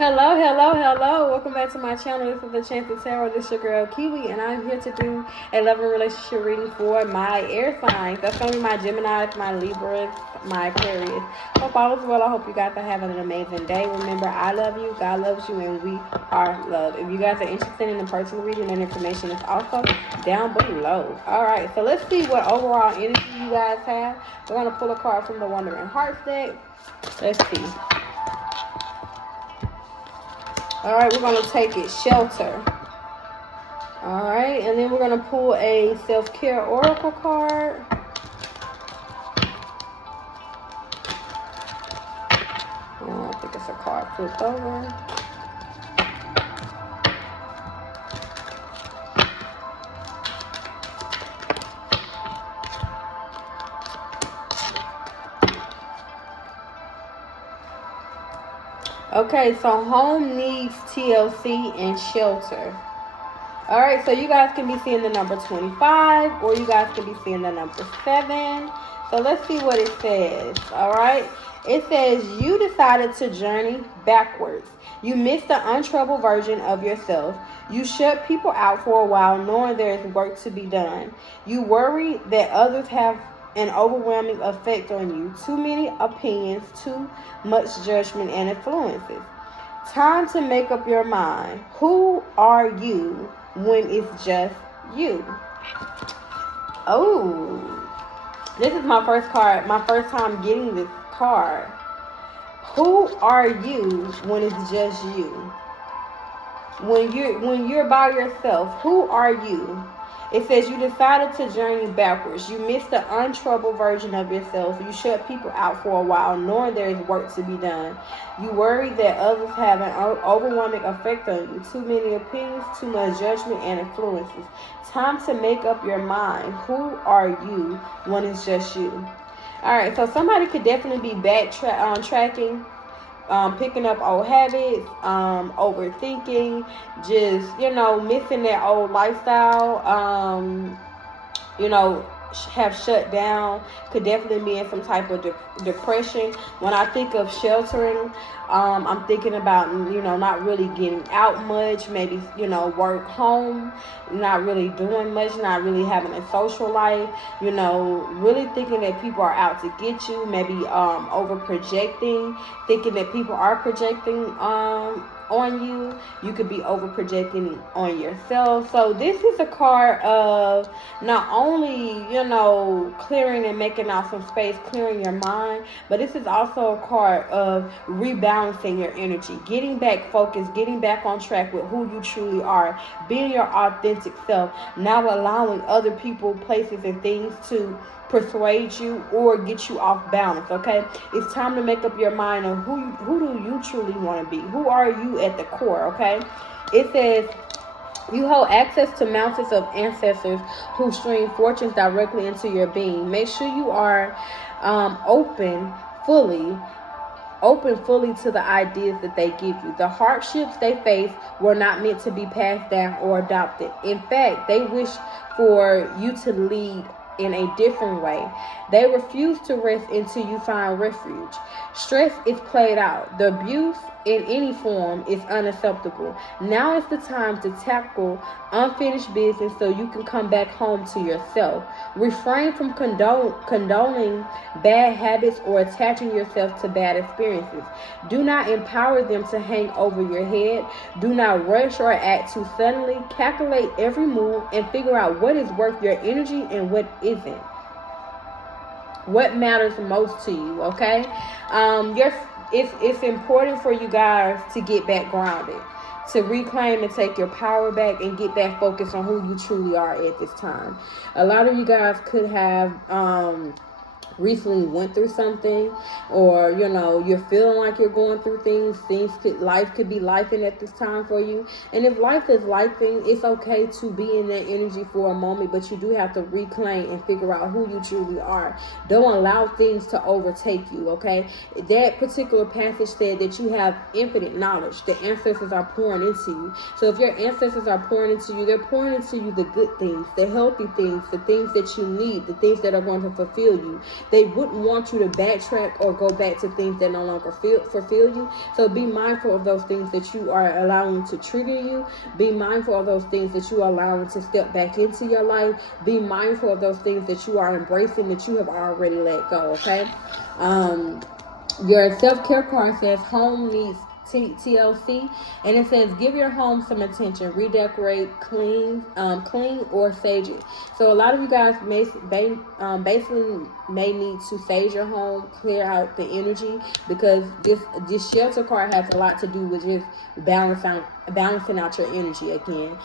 Hello, hello, hello. Welcome back to my channel. This is the Chance of Tarot. This is your girl Kiwi, and I'm here to do a love and relationship reading for my air signs. That's going to be my Geminis, my Libras, my Aquarius. Hope all is well. I hope you guys are having an amazing day. Remember, I love you, God loves you, and we are loved. If you guys are interested in the personal reading, that information is also down below. Alright, so let's see what overall energy you guys have. We're going to pull a card from the Wandering Hearts deck. Let's see. Alright, we're going to take it shelter. Alright, and then we're going to pull a self-care oracle card. Oh, I think it's a card flipped over. Okay, so home needs TLC and shelter. Alright, so you guys can be seeing the number 25, or you guys can be seeing the number 7. So let's see what it says. Alright, it says you decided to journey backwards. You missed the untroubled version of yourself. You shut people out for a while knowing there is work to be done. You worry that others have an overwhelming effect on you. Too many opinions, too much judgment and influences. Time to make up your mind. Who are you when it's just you? Oh, this is my first card, my first time getting this card. Who are you when it's just you? When you're by yourself, who are you? It says you decided to journey backwards. You missed the untroubled version of yourself. You shut people out for a while, knowing there is work to be done. You worry that others have an overwhelming effect on you. Too many opinions, too much judgment and influences. Time to make up your mind. Who are you when it's just you? All right, so somebody could definitely be tracking. Picking up old habits, overthinking, just, missing that old lifestyle, have shut down, could definitely be in some type of depression. When I think of sheltering, I'm thinking about, not really getting out much, maybe, work home, not really doing much, not really having a social life, really thinking that people are out to get you, maybe over projecting, thinking that people are projecting on you. You could be over projecting on yourself. So this is a card of not only, clearing and making out some space, clearing your mind, but this is also a card of rebalancing your energy, getting back focused, getting back on track with who you truly are, being your authentic self, not allowing other people, places, and things to persuade you or get you off balance. Okay, it's time to make up your mind on who do you truly want to be. Who are you at the core? Okay, it says you hold access to mountains of ancestors who stream fortunes directly into your being. Make sure you are open fully to the ideas that they give you. The hardships they face were not meant to be passed down or adopted. In fact, they wish for you to lead in a different way. They refuse to rest until you find refuge. Stress is played out. The abuse in any form is unacceptable. Now is the time to tackle unfinished business so you can come back home to yourself. Refrain from condoning bad habits or attaching yourself to bad experiences. Do not empower them to hang over your head. Do not rush or act too suddenly. Calculate every move and figure out what is worth your energy and what isn't. What matters most to you, okay? It's important for you guys to get back grounded, to reclaim and take your power back and get back focused on who you truly are at this time. A lot of you guys could have recently went through something, or you're feeling like you're going through things. Life could be lifing at this time for you, and if life is lifing, it's okay to be in that energy for a moment, but you do have to reclaim and figure out who you truly are. Don't allow things to overtake you. Okay, that particular passage said that you have infinite knowledge. The ancestors are pouring into you. So if your ancestors are pouring into you, they're pouring into you the good things, the healthy things, the things that you need, the things that are going to fulfill you. they wouldn't want you to backtrack or go back to things that no longer fulfill you. So be mindful of those things that you are allowing to trigger you. Be mindful of those things that you are allowing to step back into your life. Be mindful of those things that you are embracing that you have already let go, okay? Your self-care card says home needs TLC, and it says give your home some attention, redecorate, clean or sage it. So a lot of you guys basically may need to sage your home, clear out the energy, because this shelter card has a lot to do with just balancing out your energy again.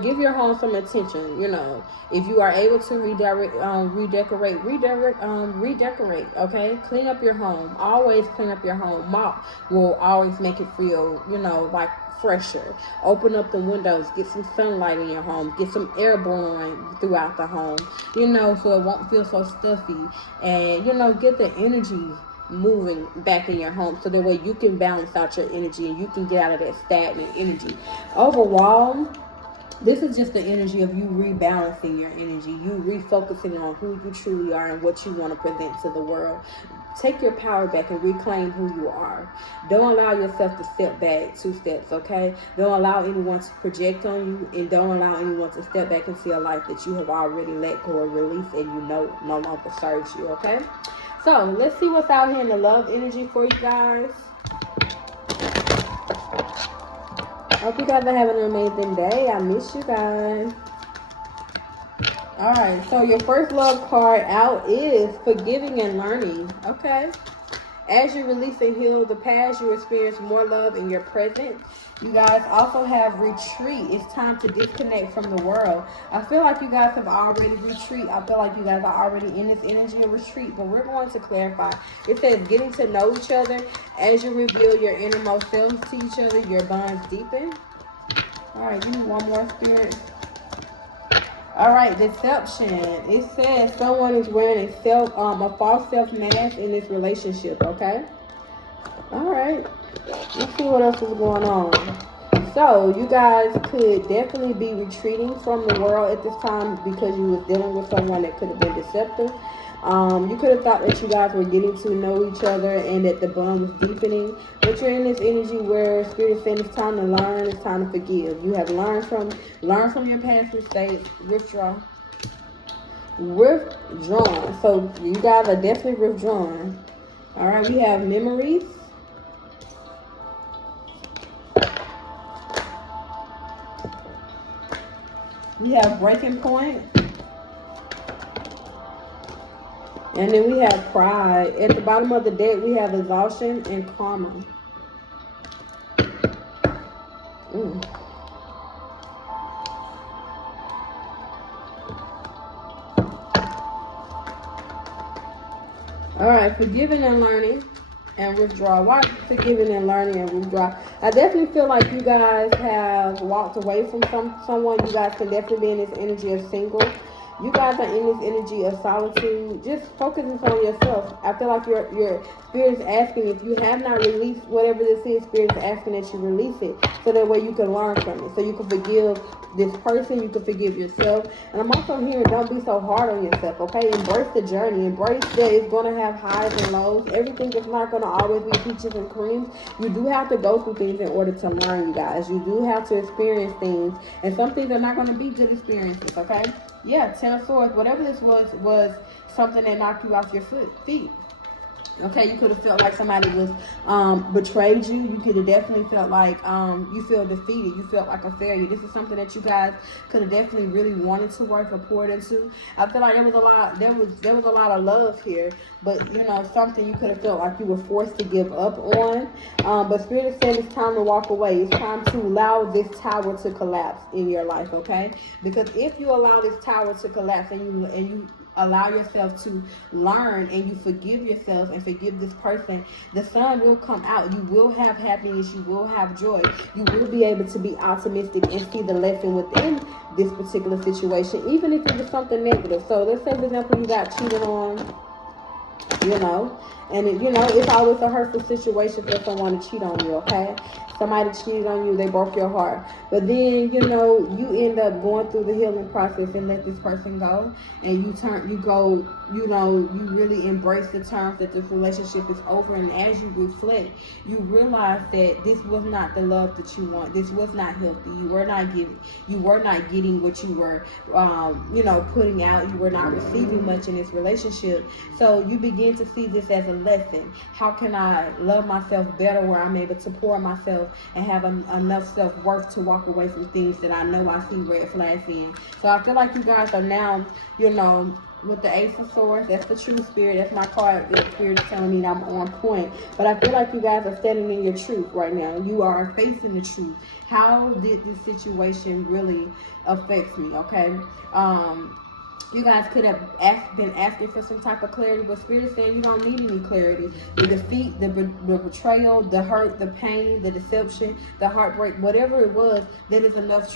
Give your home some attention. If you are able to redecorate, okay? Clean up your home. Always clean up your home. Mop will always make it feel, like fresher. Open up the windows. Get some sunlight in your home. Get some air blowing throughout the home, so it won't feel so stuffy. And, get the energy moving back in your home, so that way you can balance out your energy and you can get out of that stagnant energy. Overall, this is just the energy of you rebalancing your energy, you refocusing on who you truly are and what you want to present to the world. Take your power back and reclaim who you are. Don't allow yourself to step back 2 steps, okay? Don't allow anyone to project on you, and don't allow anyone to step back and see a life that you have already let go or released and no longer serves you, okay? So let's see what's out here in the love energy for you guys. Hope you guys are having an amazing day. I miss you guys. Alright, so your first love card out is forgiving and learning. Okay. As you release and heal the past, you experience more love in your present. You guys also have retreat. It's time to disconnect from the world. I feel like you guys have already retreat. I feel like you guys are already in this energy of retreat, but we're going to clarify. It says getting to know each other. As you reveal your innermost selves to each other, your bonds deepen. All right, give me one more, Spirit. All right, deception. It says someone is wearing a false self mask in this relationship, okay? All right. Let's see what else is going on. So, you guys could definitely be retreating from the world at this time because you was dealing with someone that could have been deceptive. You could have thought that you guys were getting to know each other and that the bond was deepening. But you're in this energy where Spirit is saying it's time to learn, it's time to forgive. You have learned from your past mistakes. Withdrawn. So you guys are definitely withdrawn. All right, we have memories. We have breaking point. And then we have pride. At the bottom of the deck, we have exhaustion and karma. All right, forgiving and learning and withdraw. Why forgiving and learning and withdraw? I definitely feel like you guys have walked away from someone. You guys can definitely be in this energy of single. You guys are in this energy of solitude, just focusing on yourself. I feel like your Spirit is asking, if you have not released whatever this is, Spirit is asking that you release it, so that way you can learn from it, so you can forgive this person, you can forgive yourself. And I'm also hearing, don't be so hard on yourself, okay? Embrace the journey. Embrace that it's going to have highs and lows. Everything is not going to always be peaches and creams. You do have to go through things in order to learn, you guys. You do have to experience things, and some things are not going to be good experiences, okay? Yeah, 10 of Swords. Whatever this was something that knocked you off your feet. Okay, you could have felt like somebody was betrayed you. You could have definitely felt like you feel defeated. You felt like a failure. This is something that you guys could have definitely really wanted to work or poured into. I feel like there was a lot of love here, but something you could have felt like you were forced to give up on. But Spirit is saying it's time to walk away. It's time to allow this tower to collapse in your life, okay? Because if you allow this tower to collapse and you allow yourself to learn and you forgive yourself and forgive this person, the sun will come out. You will have happiness. You will have joy. You will be able to be optimistic and see the lesson within this particular situation, even if it was something negative. So let's say, for example, you got cheated on, And it, you know, it's always a hurtful situation for someone to cheat on you, okay? Somebody cheated on you, they broke your heart. But then, you know, you end up going through the healing process and let this person go. And you go, you know, you really embrace the terms that this relationship is over. And as you reflect, you realize that this was not the love that you want. This was not healthy. You were not getting what you were, you know, putting out. You were not receiving much in this relationship. So you begin to see this as a lesson. How can I love myself better where I'm able to pour myself and have enough self-worth to walk away from things that I know I see red flags in. So I feel like you guys are now, you know, with the Ace of Swords, that's the true spirit. That's my card. The spirit is telling me that I'm on point. But I feel like you guys are standing in your truth right now. You are facing the truth. How did this situation really affect me? Okay. You guys could have been asking for some type of clarity, but Spirit is saying you don't need any clarity. The defeat, the betrayal, the hurt, the pain, the deception, the heartbreak, whatever it was, that is enough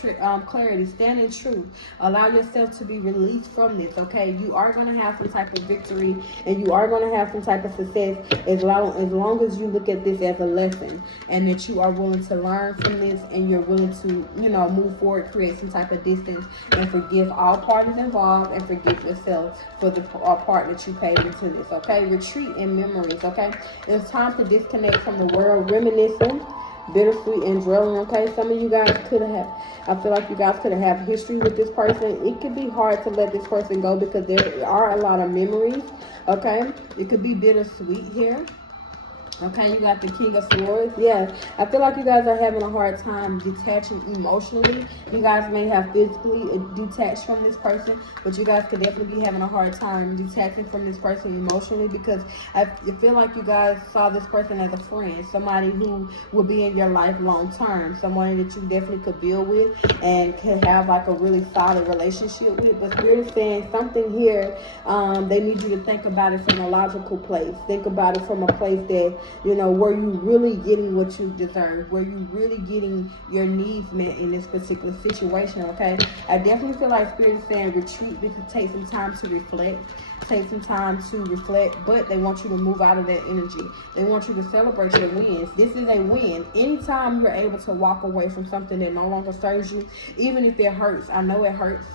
clarity. Stand in truth. Allow yourself to be released from this, okay? You are going to have some type of victory, and you are going to have some type of success as long as you look at this as a lesson, and that you are willing to learn from this, and you're willing to, you know, move forward, create some type of distance, and forgive all parties involved, and forgive yourself for the part that you paid into this, okay? Retreat in memories, okay? It's time to disconnect from the world, reminiscing, bittersweet and dwelling, okay? Some of you guys could have, I feel like you guys could have had history with this person. It could be hard to let this person go because there are a lot of memories, okay? It could be bittersweet here. Okay, you got the King of Swords. Yeah, I feel like you guys are having a hard time detaching emotionally. You guys may have physically detached from this person, but you guys could definitely be having a hard time detaching from this person emotionally, because I feel like you guys saw this person as a friend, somebody who will be in your life long term, someone that you definitely could build with and can have like a really solid relationship with. But Spirit is saying something here, they need you to think about it from a logical place. Think about it from a place that, you know, were you really getting what you deserve? Were you really getting your needs met in this particular situation, okay? I definitely feel like Spirit is saying retreat, because take some time to reflect. Take some time to reflect, but they want you to move out of that energy. They want you to celebrate your wins. This is a win. Anytime you're able to walk away from something that no longer serves you, even if it hurts, I know it hurts.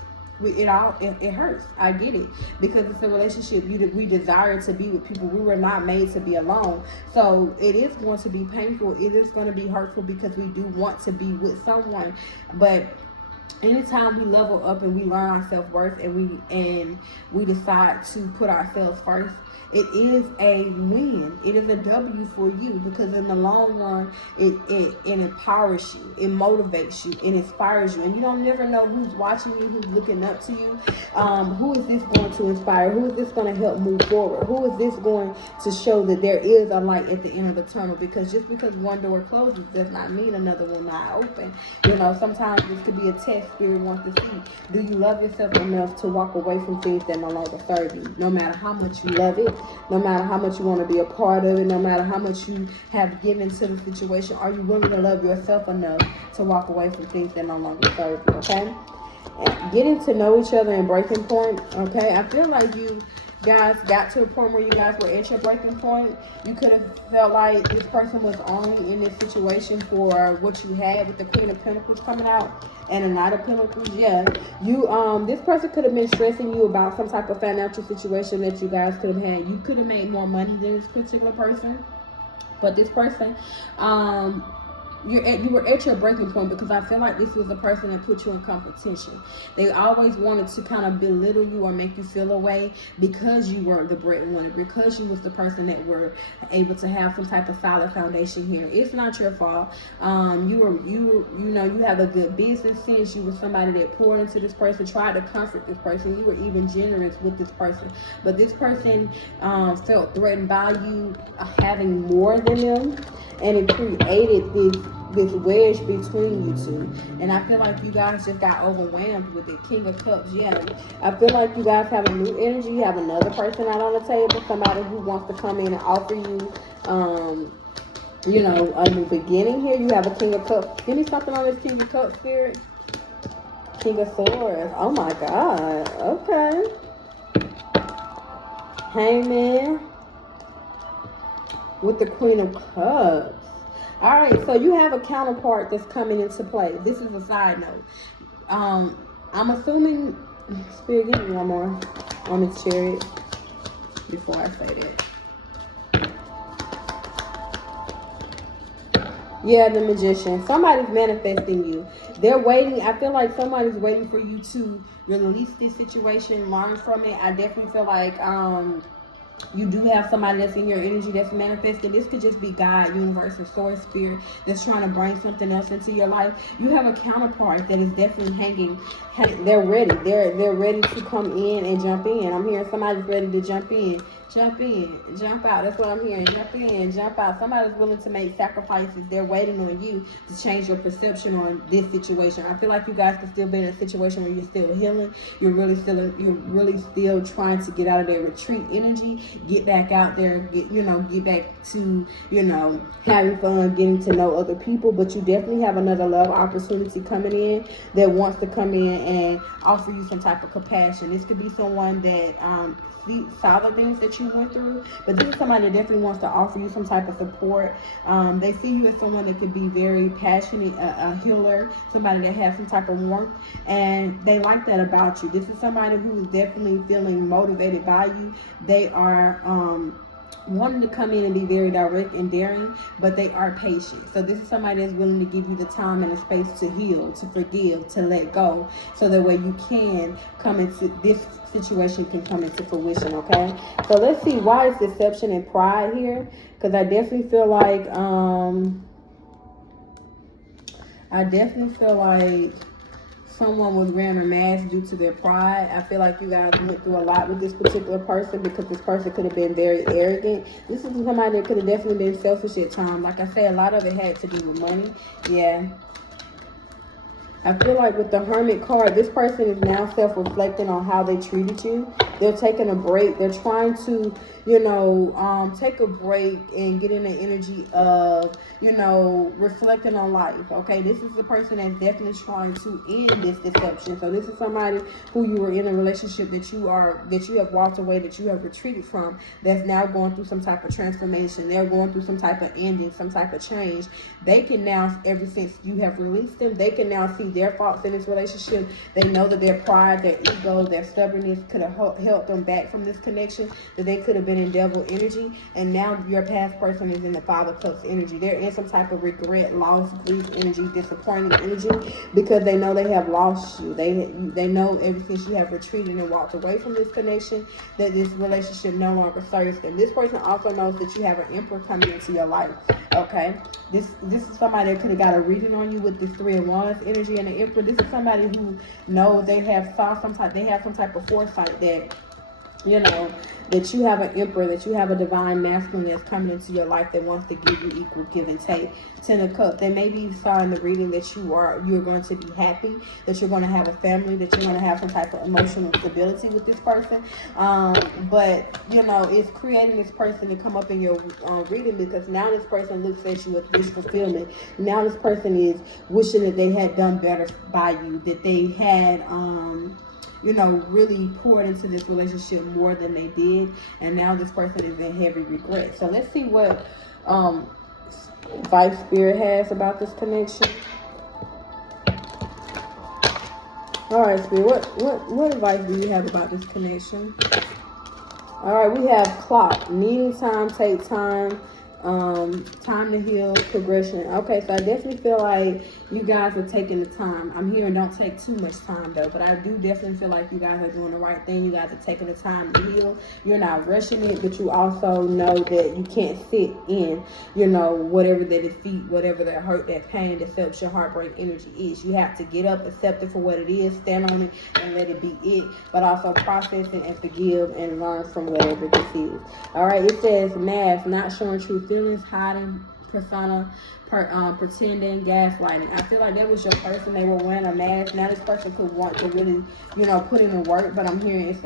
It hurts. I get it, because it's a relationship. We desire to be with people. We were not made to be alone. So it is going to be painful. It is going to be hurtful, because we do want to be with someone. But anytime we level up and we learn our self-worth, and we decide to put ourselves first, it is a win. It is a W for you, because in the long run, it empowers you, it motivates you, it inspires you, and you don't never know who's watching you, who's looking up to you. Who is this going to inspire? Who is this going to help move forward? Who is this going to show that there is a light at the end of the tunnel? Because just because one door closes does not mean another will not open. You know, sometimes this could be a test Spirit wants to see. Do you love yourself enough to walk away from things that no longer serve you? No matter how much you love it, no matter how much you want to be a part of it, no matter how much you have given to the situation, are you willing to love yourself enough to walk away from things that no longer serve you, okay? And getting to know each other and breaking point, okay? I feel like you guys got to a point where you guys were at your breaking point. You could have felt like this person was only in this situation for what you had, with the Queen of Pentacles coming out and the Knight of Pentacles. Yeah, you this person could have been stressing you about some type of financial situation that you guys could have had. You could have made more money than this particular person, but this person, you were at your breaking point, because I feel like this was the person that put you in competition. They always wanted to kind of belittle you or make you feel away, because you were the breadwinner, because you was the person that were able to have some type of solid foundation here. It's not your fault. You have a good business sense. You were somebody that poured into this person, tried to comfort this person. You were even generous with this person, but this person felt threatened by you having more than them, and it created this wedge between you two. And I feel like you guys just got overwhelmed with it. King of Cups, yeah. I feel like you guys have a new energy. You have another person out on the table, somebody who wants to come in and offer you, a new beginning here. You have a King of Cups. Give me something on this King of Cups, Spirit. King of Swords. Oh my God. Okay. Hangman. with the Queen of Cups. All right, so you have a counterpart that's coming into play. This is a side note. I'm assuming, Spirit, give me one more on this Chariot before I say that. Yeah, the Magician. Somebody's manifesting you. They're waiting. I feel like somebody's waiting for you to release this situation, learn from it. I definitely feel like you do have somebody that's in your energy that's manifesting. This could just be God, universe, or source, spirit that's trying to bring something else into your life. You have a counterpart that is definitely hanging. They're ready. They're ready to come in and jump in. I'm hearing somebody's ready to jump in, jump out. That's what I'm hearing. Jump in, jump out. Somebody's willing to make sacrifices. They're waiting on you to change your perception on this situation. I feel like you guys can still be in a situation where you're still healing. You're really still trying to get out of their retreat energy, get back out there, get back to, having fun, getting to know other people. But you definitely have another love opportunity coming in that wants to come in and offer you some type of compassion. This could be someone that saw the things that you went through, but this is somebody that definitely wants to offer you some type of support. They see you as someone that could be very passionate, a healer, somebody that has some type of warmth, and they like that about you. This is somebody who is definitely feeling motivated by you. They are wanting to come in and be very direct and daring, but they are patient. So this is somebody that's willing to give you the time and the space to heal, to forgive, to let go, so that way you can come into this situation, can come into fruition. Okay, so let's see, why is deception and pride here? Because I definitely feel like someone was wearing a mask due to their pride. I feel like you guys went through a lot with this particular person, because this person could have been very arrogant. This is somebody that could have definitely been selfish at times. Like I say, a lot of it had to do with money. Yeah. I feel like with the Hermit card, this person is now self-reflecting on how they treated you. They're taking a break. They're trying to, take a break and get in the energy of, reflecting on life. Okay, this is the person that's definitely trying to end this deception. So this is somebody who you were in a relationship that you have walked away, that you have retreated from, that's now going through some type of transformation. They're going through some type of ending, some type of change. They can now, ever since you have released them, they can now see their faults in this relationship. They know that their pride, their ego, their stubbornness could have held them back from this connection, that they could have been in devil energy, and now your past person is in the Five of Cups energy. They're in some type of regret, loss, grief energy, disappointing energy, because they know they have lost you. They know ever since you have retreated and walked away from this connection, that this relationship no longer serves them. This person also knows that you have an Emperor coming into your life. Okay, this is somebody that could have got a reading on you with this Three of Wands energy and the Emperor. This is somebody who knows they have some type of foresight that, that you have an Emperor, that you have a divine masculine that's coming into your life that wants to give you equal give and take. Ten of Cups. They may be saw in the reading that you're going to be happy, that you're going to have a family, that you're going to have some type of emotional stability with this person. But it's creating this person to come up in your reading, because now this person looks at you with wish fulfillment. Now this person is wishing that they had done better by you, that they had really poured into this relationship more than they did, and now this person is in heavy regret. So let's see what Vice Spirit has about this connection. All right, Spirit, what advice do you have about this connection? All right, we have Clock, needing time, take time, time to heal, progression. Okay, so I definitely feel like you guys are taking the time. I'm hearing don't take too much time though, but I do definitely feel like you guys are doing the right thing. You guys are taking the time to heal. You're not rushing it, but you also know that you can't sit in, whatever that defeat, whatever that hurt, that pain, deception, heartbreak energy is. You have to get up, accept it for what it is, stand on it, and let it be it, but also process it and forgive and learn from whatever this is. All right, it says mask, not showing true feelings, hiding persona, pretending, gaslighting. I feel like that was your person. They were wearing a mask. Now this person could want to really, put in the work, but I'm hearing it's,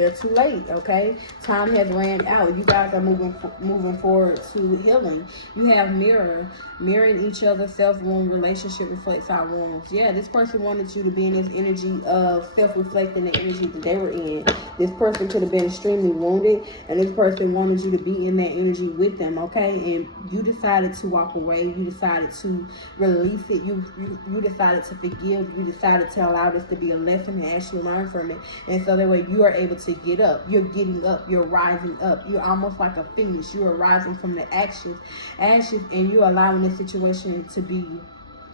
They're too late, okay? Time has ran out. You guys are moving forward to healing. You have mirroring each other, self-wound. Relationship reflects our wounds. Yeah, this person wanted you to be in this energy of self-reflecting the energy that they were in. This person could have been extremely wounded, and this person wanted you to be in that energy with them, okay? And you decided to walk away. You decided to release it. You decided to forgive. You decided to allow this to be a lesson and actually learn from it. And so that way you are able to get up. You're getting up. You're rising up. You're almost like a phoenix. You are rising from the ashes, and you're allowing the situation to be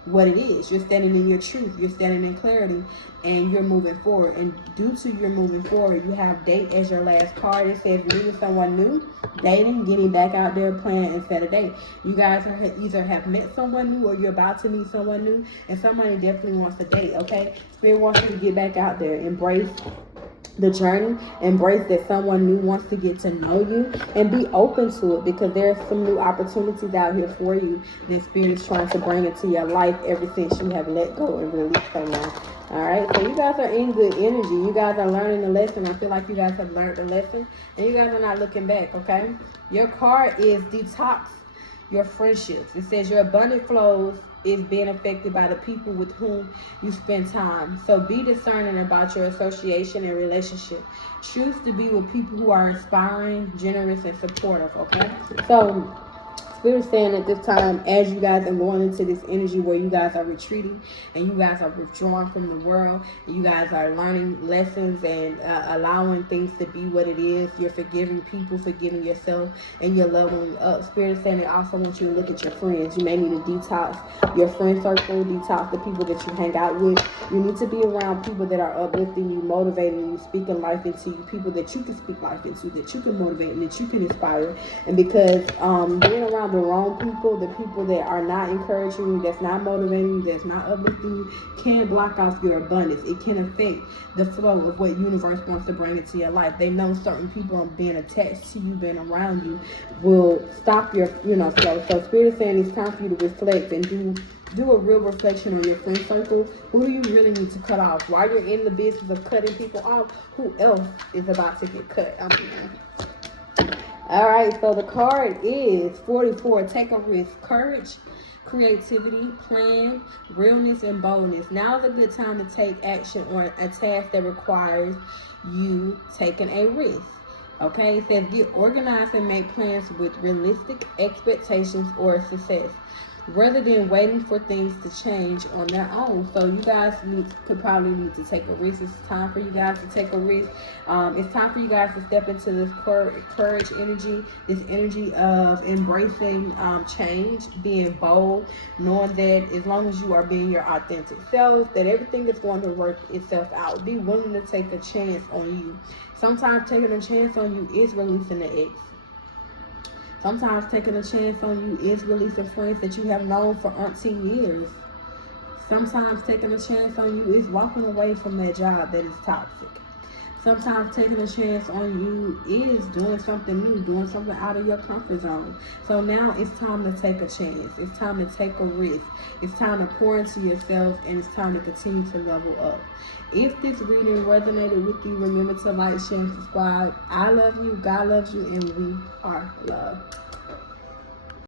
what it is. You're standing in your truth. You're standing in clarity, and you're moving forward. And due to your moving forward, you have date as your last card. It says meeting someone new, dating, getting back out there, playing instead of date. You guys are either have met someone new or you're about to meet someone new, and somebody definitely wants to date, okay? Spirit wants you to get back out there. Embrace the journey, embrace that someone new wants to get to know you, and be open to it, because there's some new opportunities out here for you that Spirit is trying to bring into your life ever since you have let go and released someone. All right, so you guys are in good energy. You guys are learning the lesson. I feel like you guys have learned the lesson, and you guys are not looking back, okay? Your card is detox your friendships. It says your abundant flows is being affected by the people with whom you spend time. So be discerning about your association and relationship. Choose to be with people who are inspiring, generous, and supportive, okay? So Spirit saying at this time, as you guys are going into this energy where you guys are retreating and you guys are withdrawing from the world, and you guys are learning lessons and allowing things to be what it is, you're forgiving people, forgiving yourself, and you're leveling up. Spirit saying it also wants you to look at your friends. You may need to detox your friend circle, detox the people that you hang out with. You need to be around people that are uplifting you, motivating you, speaking life into you, people that you can speak life into, that you can motivate and that you can inspire. And because being around the wrong people, the people that are not encouraging you, that's not motivating you, that's not uplifting you, can block off your abundance. It can affect the flow of what universe wants to bring into your life. They know certain people being attached to you, being around you, will stop your flow. So Spirit is saying it's time for you to reflect and do a real reflection on your friend circle. Who do you really need to cut off? While you're in the business of cutting people off, who else is about to get cut? All right, so the card is 44. Take a risk. Courage, creativity, plan, realness, and boldness. Now is a good time to take action on a task that requires you taking a risk. Okay, it says get organized and make plans with realistic expectations or success, rather than waiting for things to change on their own. So you guys could probably need to take a risk. It's time for you guys to take a risk. It's time for you guys to step into this courage energy, this energy of embracing change, being bold, knowing that as long as you are being your authentic self, that everything is going to work itself out. Be willing to take a chance on you. Sometimes taking a chance on you is releasing the eggs. Sometimes taking a chance on you is releasing friends that you have known for umpteen years. Sometimes taking a chance on you is walking away from that job that is toxic. Sometimes taking a chance on you is doing something new, doing something out of your comfort zone. So now it's time to take a chance. It's time to take a risk. It's time to pour into yourself, and it's time to continue to level up. If this reading resonated with you, remember to like, share, and subscribe. I love you, God loves you, and we are loved.